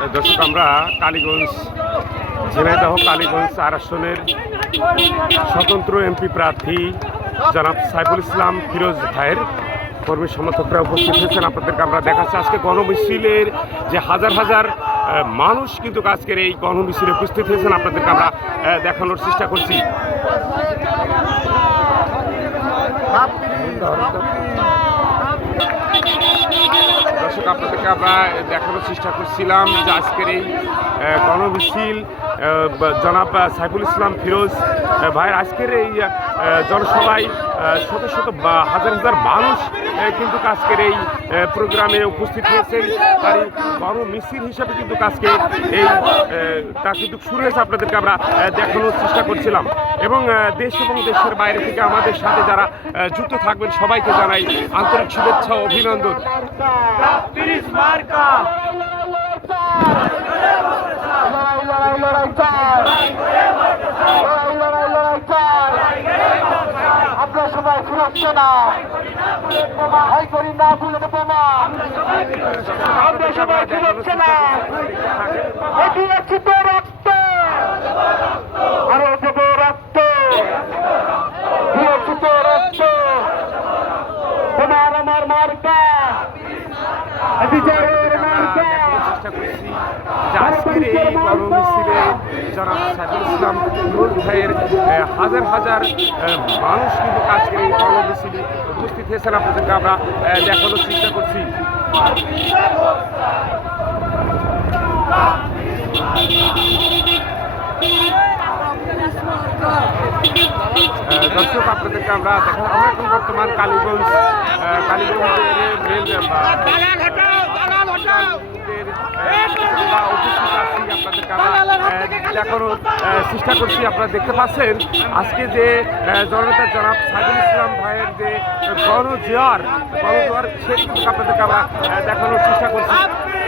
দর্শক, আমরা কালীগঞ্জ, ঝিনাইদহ কালীগঞ্জ 4 আসনের স্বতন্ত্র এমপি প্রার্থী জনাব সাইফুল ইসলাম ফিরোজ ভাইয়ের কর্মী সমর্থকরা উপস্থিত হয়েছেন। আপনাদেরকে আমরা দেখাচ্ছি আজকে গণমিছিলের যে হাজার হাজার মানুষ কিন্তু আজকের এই গণমিছিলে উপস্থিত হয়েছেন। আপনাদেরকে আমরা দেখানোর চেষ্টা করছি। দর্শক, আপনাদেরকে আমরা দেখানোর চেষ্টা করছিলাম যে আজকের এই গণমিছিল জনাব সাইফুল ইসলাম ফিরোজ ভাইয়ের আজকের এই জনসভায় শত শত হাজার হাজার মানুষ কিন্তু আজকের এই প্রোগ্রামে উপস্থিত হয়েছেন। তার এই গণমিছিল হিসাবে কিন্তু আজকে তা কিন্তু শুরু হয়েছে। আপনাদেরকে আমরা দেখানোর চেষ্টা করছিলাম এবং দেশ এবং দেশের বাইরে থেকে আমাদের সাথে যারা যুক্ত থাকবেন সবাইকে জানাই আন্তরিক শুভেচ্ছা ও অভিনন্দন। আমরা সবাই সুরক্ষা না ভয় করি না, ভুলে বোমা আমরা সবাই সুরক্ষা না। এটি হচ্ছে তো রক্ত, আরো দেবো রক্ত, দিয়েছি তো রক্ত, তোমার আমার মার্কা বিজয়ের মার্কা। চেষ্টা করছি যে আজকের এই গণমিছিলে জনাব সাইফুল ইসলাম ফিরোজ ভাইয়ের হাজার হাজার মানুষ কিন্তু আজকের এই গণমিছিলে উপস্থিত হয়েছেন। আপনাদেরকে আমরা দেখানোর চেষ্টা করছি। দর্শক, আপনাদেরকে আমরা আমরা এখন বর্তমান কালীগঞ্জের রেল উপস্থিত আছি। আপনাদেরকে আমরা দেখানোর চেষ্টা করছি। আপনারা দেখতে পাচ্ছেন আজকে যে জনতা জনাব সাইফুল ইসলাম ভাইয়ের যে গণজোয়ার সেটি কিন্তু আপনাদেরকে আমরা দেখানোর চেষ্টা করছি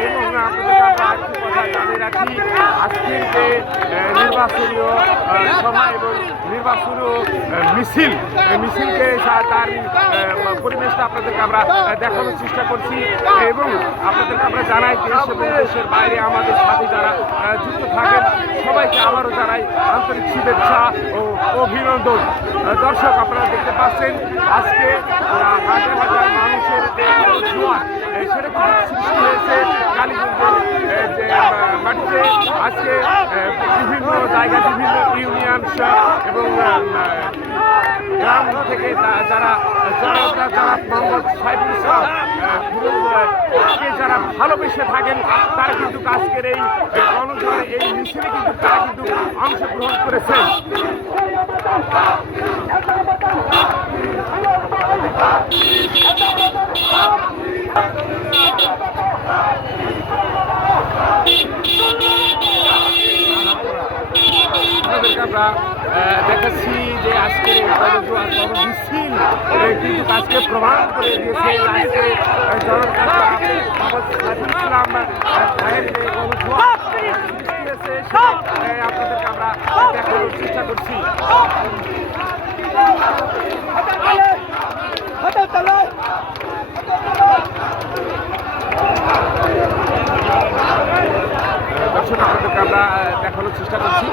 এবং আপনাদেরকে আমরা আরেকটি কথা জানিয়ে রাখি, আজকের যে নির্বাচনীয় সভা এবং নির্বাচনীয় মিছিলকে তার পরিবেশটা আপনাদেরকে আমরা দেখানোর চেষ্টা করছি এবং আপনাদেরকে আমরা জানাই দেশ এবং দেশের বাইরে আমাদের সাথে যারা যুক্ত থাকেন সবাইকে আবারও জানাই আন্তরিক শুভেচ্ছা ও অভিনন্দন। দর্শক, আপনারা দেখতে পাচ্ছেন আজকে হাজার হাজার মানুষের জোয়ার সেটা কিন্তু সৃষ্টি হয়েছে কালীগঞ্জের যে মাটিতে। আজকে বিভিন্ন জায়গায় বিভিন্ন ইউনিয়ন এবং গ্রাম থেকে যারা মোহাম্মদ সাইফুল ইসলাম ফিরোজকে যারা ভালোবেসে থাকেন তারা কিন্তু আজকের এই গণজোয়ার এই মিছিলে কিন্তু তারা কিন্তু অংশগ্রহণ করেছেন। আমরা দেখাচ্ছি যে আজকের মিছিল কিন্তু আজকে প্রমাণ করে দিয়েছে আজকে ইসলাম ভাইয়ের যে গণজোয়ার সৃষ্টি হয়েছে আপনাদেরকে আমরা দেখানোর চেষ্টা করছি। দর্শক, আপনাদেরকে আমরা দেখানোর চেষ্টা করছি।